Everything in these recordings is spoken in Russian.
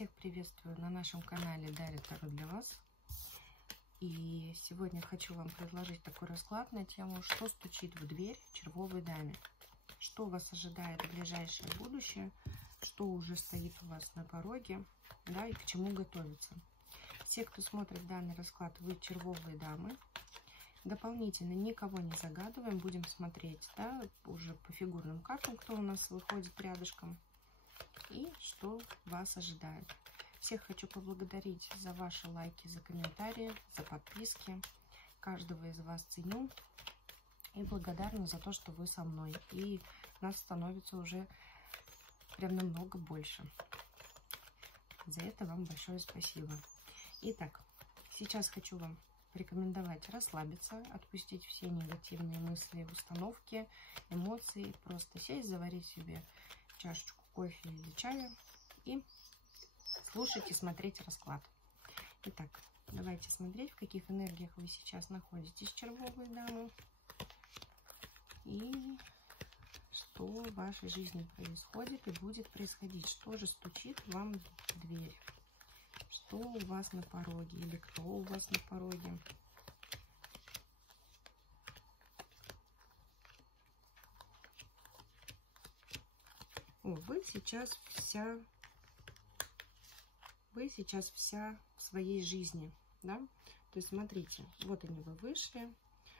Всех приветствую на нашем канале Дарья Таро для вас. И сегодня хочу вам предложить такой расклад на тему, что стучит в дверь червовой даме. Что вас ожидает в ближайшее будущее, что уже стоит у вас на пороге, да, и к чему готовиться. Все, кто смотрит данный расклад, вы червовые дамы. Дополнительно никого не загадываем, будем смотреть, да, уже по фигурным картам, кто у нас выходит рядышком и что вас ожидает. Всех хочу поблагодарить за ваши лайки, за комментарии, за подписки. Каждого из вас ценю и благодарна за то, что вы со мной. И нас становится уже прям намного больше. За это вам большое спасибо. Итак, сейчас хочу вам порекомендовать расслабиться, отпустить все негативные мысли, установки, эмоции, просто сесть, заварить себе чашечку кофе или чая и слушать и смотреть расклад. Итак, давайте смотреть, в каких энергиях вы сейчас находитесь, червовые дамы, и что в вашей жизни происходит и будет происходить, что же стучит вам в дверь. Что у вас на пороге или кто у вас на пороге? Вы сейчас вся в своей жизни, да? То есть смотрите, вот они, вы вышли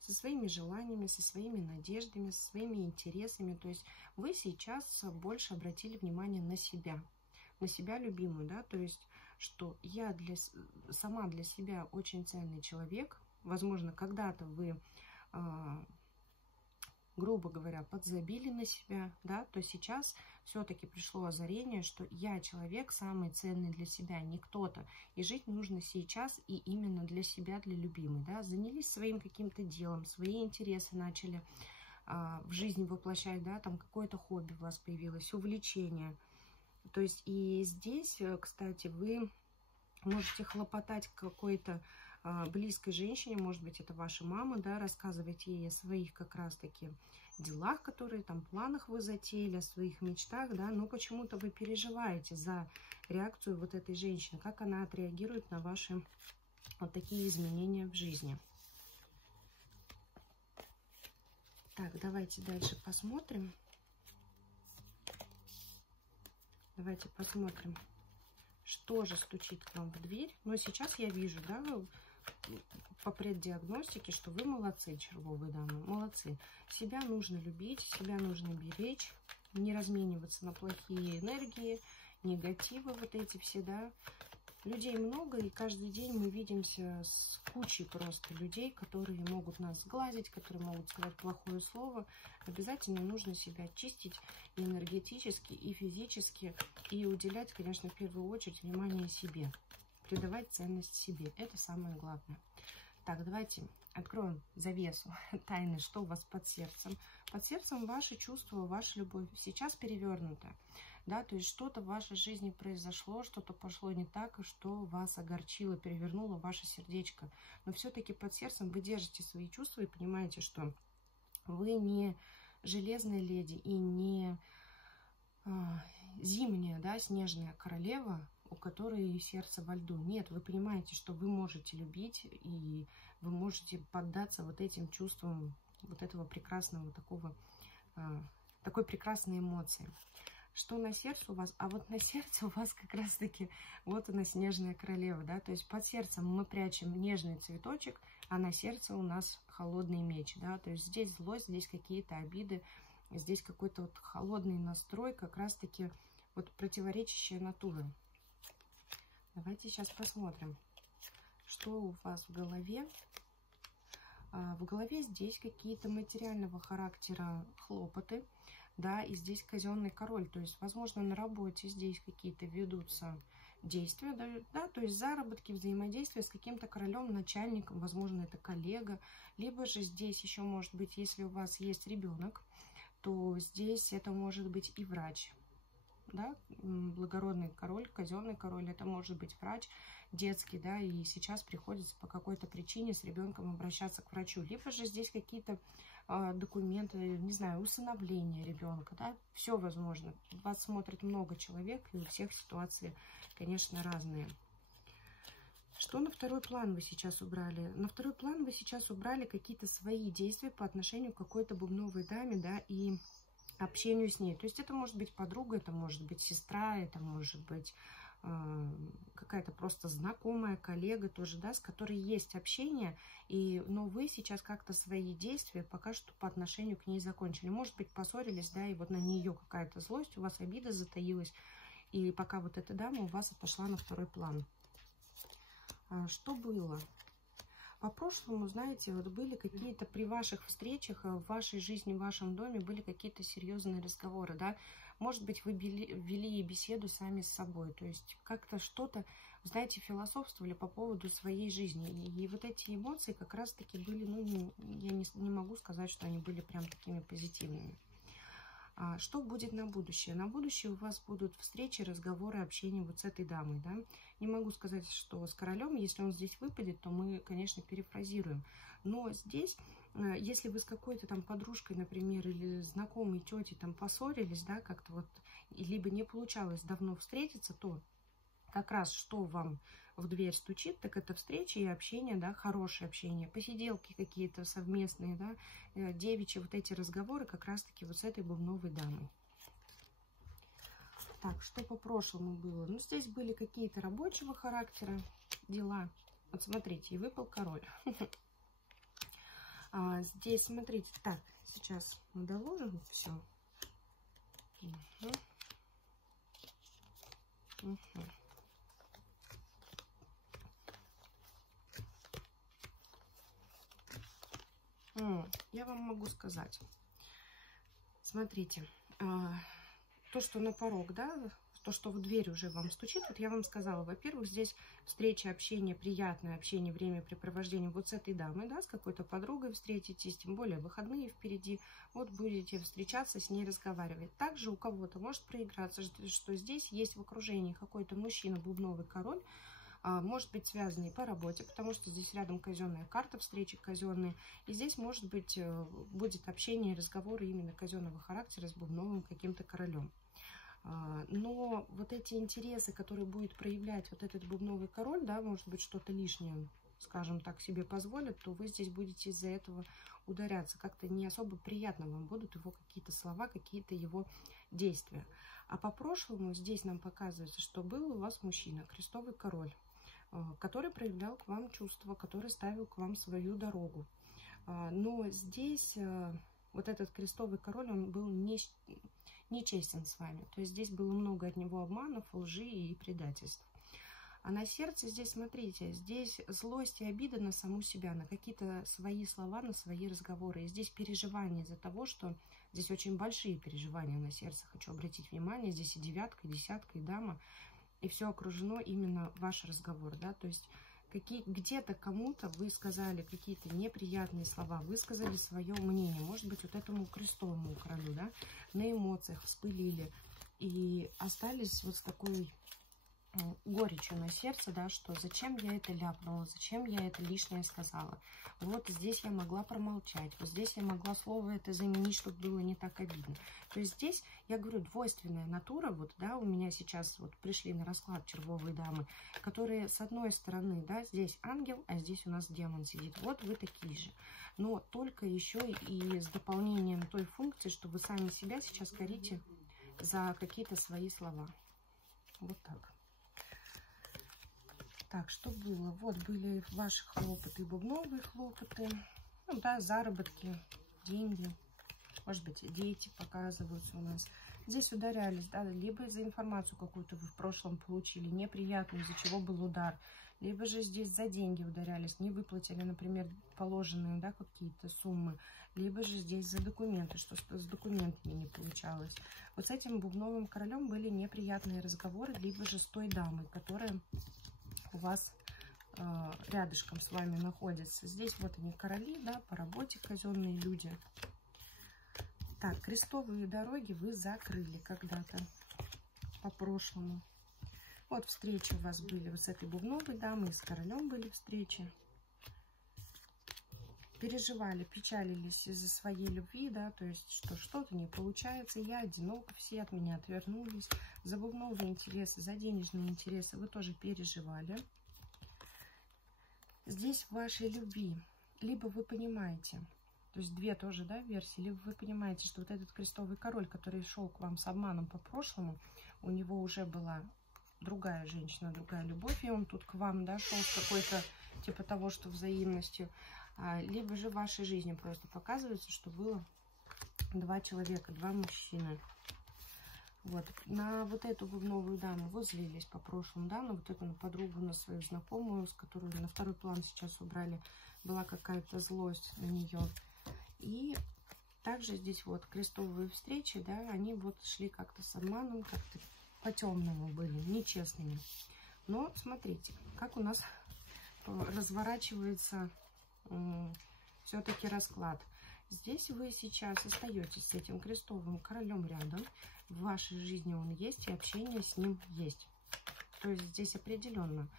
со своими желаниями, со своими надеждами, со своими интересами. То есть вы сейчас больше обратили внимание на себя любимую, да? То есть что я сама для себя очень ценный человек. Возможно, когда-то вы, грубо говоря, подзабили на себя, да, то сейчас все-таки пришло озарение, что я человек самый ценный для себя, не кто-то. И жить нужно сейчас и именно для себя, для любимой, да. Занялись своим каким-то делом, свои интересы начали в жизнь воплощать, да, там какое-то хобби у вас появилось, увлечение. То есть и здесь, кстати, вы можете хлопотать какой-то близкой женщине, может быть, это ваша мама, да, рассказывать ей о своих как раз-таки делах, которые там, планах вы затеяли, о своих мечтах, да, но почему-то вы переживаете за реакцию вот этой женщины, как она отреагирует на ваши вот такие изменения в жизни. Так, давайте дальше посмотрим. Давайте посмотрим, что же стучит к вам в дверь. Но сейчас я вижу, да, по преддиагностике, что вы молодцы, червовые дамы, молодцы. Себя нужно любить, себя нужно беречь, не размениваться на плохие энергии, негативы вот эти все, да. Людей много, и каждый день мы видимся с кучей просто людей, которые могут нас сглазить, которые могут сказать плохое слово. Обязательно нужно себя чистить и энергетически, и физически, и уделять, конечно, в первую очередь внимание себе, придавать ценность себе. Это самое главное. Так, давайте откроем завесу тайны, что у вас под сердцем. Под сердцем ваши чувства, ваша любовь сейчас перевернута. Да, то есть что-то в вашей жизни произошло, что-то пошло не так, и что вас огорчило, перевернуло ваше сердечко. Но все-таки под сердцем вы держите свои чувства и понимаете, что вы не железная леди и не зимняя, да, снежная королева, у которой сердце во льду. Нет, вы понимаете, что вы можете любить, и вы можете поддаться вот этим чувствам, вот этого прекрасного такой прекрасной эмоции. Что на сердце у вас? А вот на сердце у вас как раз-таки вот она, снежная королева, да, то есть под сердцем мы прячем нежный цветочек, а на сердце у нас холодный меч, да, то есть здесь злость, здесь какие-то обиды, здесь какой-то вот холодный настрой, как раз-таки вот противоречащая натура. Давайте сейчас посмотрим, что у вас в голове. В голове здесь какие-то материального характера хлопоты, да, и здесь казенный король, то есть, возможно, на работе здесь какие-то ведутся действия, да, то есть заработки, взаимодействия с каким-то королем, начальником, возможно, это коллега, либо же здесь еще может быть, если у вас есть ребенок, то здесь это может быть и врач, да, благородный король, казенный король, это может быть врач детский, да, и сейчас приходится по какой-то причине с ребенком обращаться к врачу. Либо же здесь какие-то документы, не знаю, усыновление ребенка, да, все возможно. Вас смотрит много человек, и у всех ситуации, конечно, разные. Что на второй план вы сейчас убрали? На второй план вы сейчас убрали какие-то свои действия по отношению к какой-то бубновой даме, да, и общению с ней. То есть это может быть подруга, это может быть сестра, это может быть какая-то просто знакомая, коллега тоже, да, с которой есть общение, но вы сейчас как-то свои действия пока что по отношению к ней закончили. Может быть, поссорились, да, и вот на нее какая-то злость, у вас обида затаилась, и пока вот эта дама у вас отошла на второй план. Что было? По прошлому, знаете, вот были какие-то при ваших встречах, в вашей жизни, в вашем доме были какие-то серьезные разговоры, да? Может быть, вы вели беседу сами с собой, то есть как-то что-то, знаете, философствовали по поводу своей жизни. И вот эти эмоции как раз-таки были, ну, я не могу сказать, что они были прям такими позитивными. Что будет на будущее? На будущее у вас будут встречи, разговоры, общение вот с этой дамой, да? Не могу сказать, что с королем, если он здесь выпадет, то мы, конечно, перефразируем. Но здесь, если вы с какой-то там подружкой, например, или знакомой тетей там поссорились, да, как-то вот, либо не получалось давно встретиться, то как раз что вам в дверь стучит, так это встречи и общение, да, хорошее общение, посиделки какие-то совместные, да, девичьи вот эти разговоры как раз-таки вот с этой бубновой дамой. Так, что по прошлому было? Ну, здесь были какие-то рабочего характера дела. Вот смотрите, и выпал король. Здесь, смотрите, так, сейчас мы доложим все. Я вам могу сказать. Смотрите, то, что на порог, да, то, что в дверь уже вам стучит, вот я вам сказала, во-первых, здесь встреча, общение, приятное общение, времяпрепровождение вот с этой дамой, да, с какой-то подругой встретитесь, тем более выходные впереди, вот будете встречаться, с ней разговаривать. Также у кого-то может проиграться, что здесь есть в окружении какой-то мужчина, бубновый король, может быть связанный по работе, потому что здесь рядом казенная карта, встречи казенные, и здесь может быть будет общение, разговоры именно казенного характера с бубновым каким-то королем. Но вот эти интересы, которые будет проявлять вот этот бубновый король, да, может быть что-то лишнее, скажем так, себе позволит, то вы здесь будете из-за этого ударяться. Как-то не особо приятно вам будут его какие-то слова, какие-то его действия. А по прошлому здесь нам показывается, что был у вас мужчина, крестовый король, который проявлял к вам чувства, который ставил к вам свою дорогу. Но здесь вот этот крестовый король, он был нечестен с вами. То есть здесь было много от него обманов, лжи и предательств. А на сердце здесь, смотрите, здесь злость и обида на саму себя, на какие-то свои слова, на свои разговоры. И здесь переживания из-за того, что здесь очень большие переживания на сердце. Хочу обратить внимание, здесь и девятка, и десятка, и дама. И все окружено именно ваш разговор, да, то есть где-то кому-то вы сказали какие-то неприятные слова, высказали свое мнение, может быть, вот этому крестовому королю, да, на эмоциях вспылили и остались вот с такой горечью на сердце, да, что зачем я это ляпнула, зачем я это лишнее сказала. Вот здесь я могла промолчать, вот здесь я могла слово это заменить, чтобы было не так обидно. То есть здесь, я говорю, двойственная натура, вот, да, у меня сейчас вот пришли на расклад червовые дамы, которые с одной стороны, да, здесь ангел, а здесь у нас демон сидит. Вот вы такие же. Но только еще и с дополнением той функции, что вы сами себя сейчас корите за какие-то свои слова. Вот так. Так, что было? Вот были ваши хлопоты, бубновые хлопоты, ну да, заработки, деньги, может быть, дети показываются у нас. Здесь ударялись, да, либо за информацию какую-то вы в прошлом получили, неприятную, из-за чего был удар, либо же здесь за деньги ударялись, не выплатили, например, положенные, да, какие-то суммы, либо же здесь за документы, что с документами не получалось. Вот с этим бубновым королем были неприятные разговоры, либо же с той дамой, которая у вас рядышком с вами находится. Здесь вот они короли, да, по работе казенные люди. Так, крестовые дороги вы закрыли когда-то. по прошлому. Вот встречи у вас были вот с этой бубновой дамой, и с королем были встречи. Переживали, печалились из-за своей любви, да, то есть, что что-то не получается, я одинока, все от меня отвернулись. За бубновые интересы, за денежные интересы вы тоже переживали. Здесь в вашей любви, либо вы понимаете, то есть две тоже, да, версии, либо вы понимаете, что вот этот крестовый король, который шел к вам с обманом по прошлому, у него уже была другая женщина, другая любовь, и он тут к вам, да, шел с какой-то, типа того, что взаимностью. Либо же в вашей жизни просто показывается, что было два человека, два мужчины. Вот. На вот эту бубновую даму вы злились по прошлому, да, на вот эту, на подругу, на свою знакомую, с которой на второй план сейчас убрали, была какая-то злость на нее. И также здесь вот крестовые встречи, да, они вот шли как-то с обманом, как-то по-темному были, нечестными. Но смотрите, как у нас разворачивается все-таки расклад. Здесь вы сейчас остаетесь с этим крестовым королем рядом. В вашей жизни он есть, и общение с ним есть. То есть здесь определенно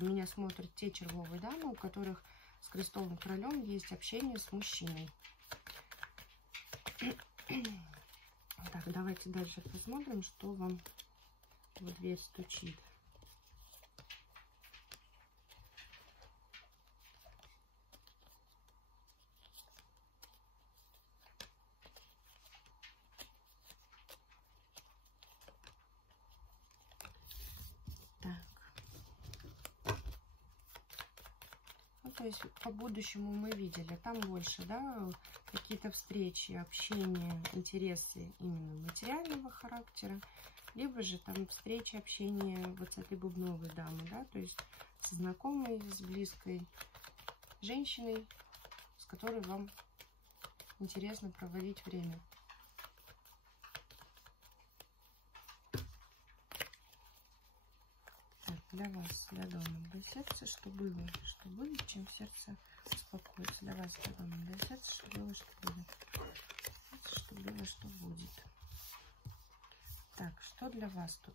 меня смотрят те червовые дамы, у которых с крестовым королем есть общение с мужчиной. Так, давайте дальше посмотрим, что вам в дверь стучит. То есть по будущему мы видели, там больше, да, какие-то встречи, общение, интересы именно материального характера, либо же там встречи, общение вот с этой бубновой дамой, да, то есть с знакомой, с близкой женщиной, с которой вам интересно проводить время. Для вас, для дома, для сердца, что было, чем сердце успокоится. Для вас, для дома, для сердца, что было, что будет. Что было, что будет. Так, что для вас тут?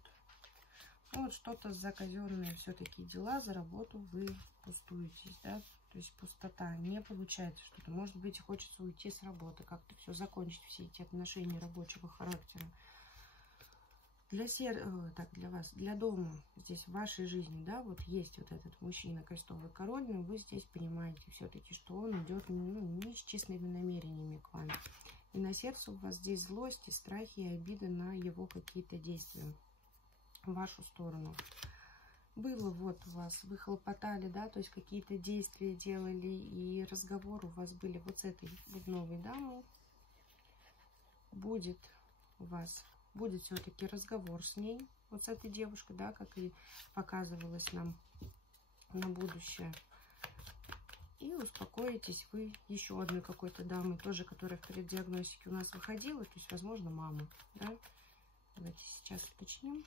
Ну, вот что-то за казенные все-таки дела, за работу вы пустуетесь, да? То есть пустота, не получается что-то. Может быть, хочется уйти с работы, как-то все закончить, все эти отношения рабочего характера. Для вас, для дома, здесь в вашей жизни, да, вот есть вот этот мужчина, крестовый король, но вы здесь понимаете все-таки, что он идет, ну, не с честными намерениями к вам. И на сердце у вас здесь злость, и страхи, и обиды на его какие-то действия в вашу сторону. Было вот у вас, вы хлопотали, да, то есть какие-то действия делали, и разговоры у вас были вот с этой бубновой дамой. Будет у вас... Будет все-таки разговор с ней, вот с этой девушкой, да, как и показывалось нам на будущее. И успокоитесь вы еще одной какой-то дамой, тоже, которая перед диагностикой у нас выходила, то есть, возможно, мама, да. Давайте сейчас уточним.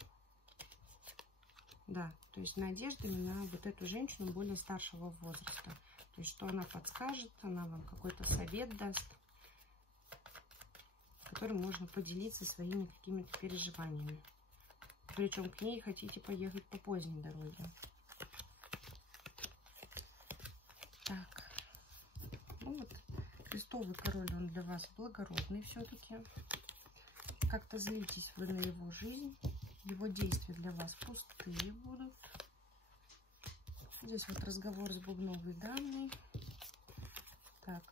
Да, то есть надеждами на вот эту женщину более старшего возраста. То есть, что она подскажет, она вам какой-то совет даст, которым можно поделиться своими какими-то переживаниями. Причем к ней хотите поехать по поздней дороге. Так. Ну вот, крестовый король, он для вас благородный все-таки. Как-то злитесь вы на его жизнь. Его действия для вас пустые будут. Здесь вот разговор с бубновой дамой. Так.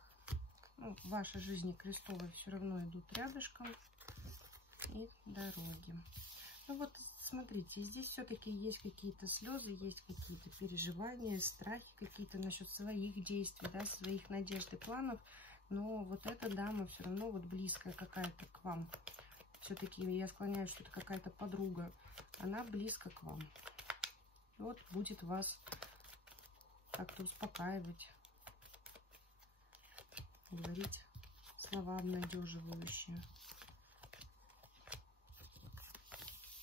Ну, в вашей жизни крестовые все равно идут рядышком. И дороги. Ну вот, смотрите, здесь все-таки есть какие-то слезы, есть какие-то переживания, страхи какие-то насчет своих действий, да, своих надежд и планов. Но вот эта дама все равно вот близкая какая-то к вам. Все-таки я склоняюсь, что это какая-то подруга. Она близко к вам. И вот будет вас как-то успокаивать. Говорить слова обнадеживающие.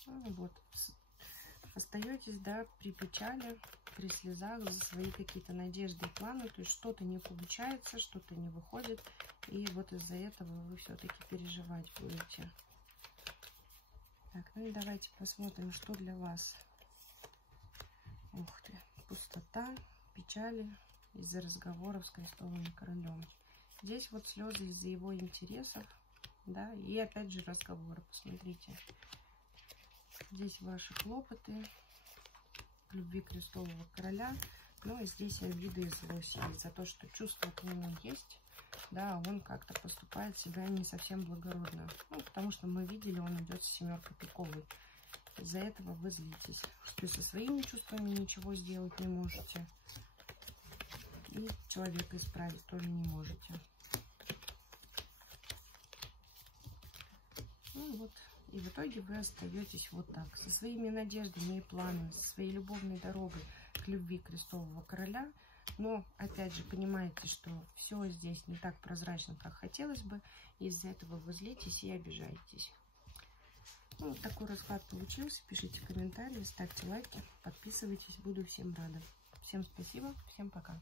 Ну, вот. Остаетесь, да, при печали, при слезах за свои какие-то надежды и планы. То есть что-то не получается, что-то не выходит. И вот из-за этого вы все-таки переживать будете. Так, ну и давайте посмотрим, что для вас. Ух ты, пустота, печали из-за разговоров с крестовым королем. Здесь вот слезы из-за его интересов, да, и опять же разговоры, посмотрите. Здесь ваши хлопоты к любви крестового короля, ну и здесь обиды и злость за то, что чувство к нему есть, да, он как-то поступает себя не совсем благородно, ну, потому что мы видели, он идет с семеркой пиковой. Из-за этого вы злитесь, что со своими чувствами ничего сделать не можете, и человека исправить тоже не можете. Ну вот, и в итоге вы остаетесь вот так, со своими надеждами и планами, со своей любовной дорогой к любви крестового короля. Но, опять же, понимаете, что все здесь не так прозрачно, как хотелось бы. Из-за этого вы злитесь и обижаетесь. Ну, вот такой расклад получился. Пишите комментарии, ставьте лайки, подписывайтесь. Буду всем рада. Всем спасибо, всем пока.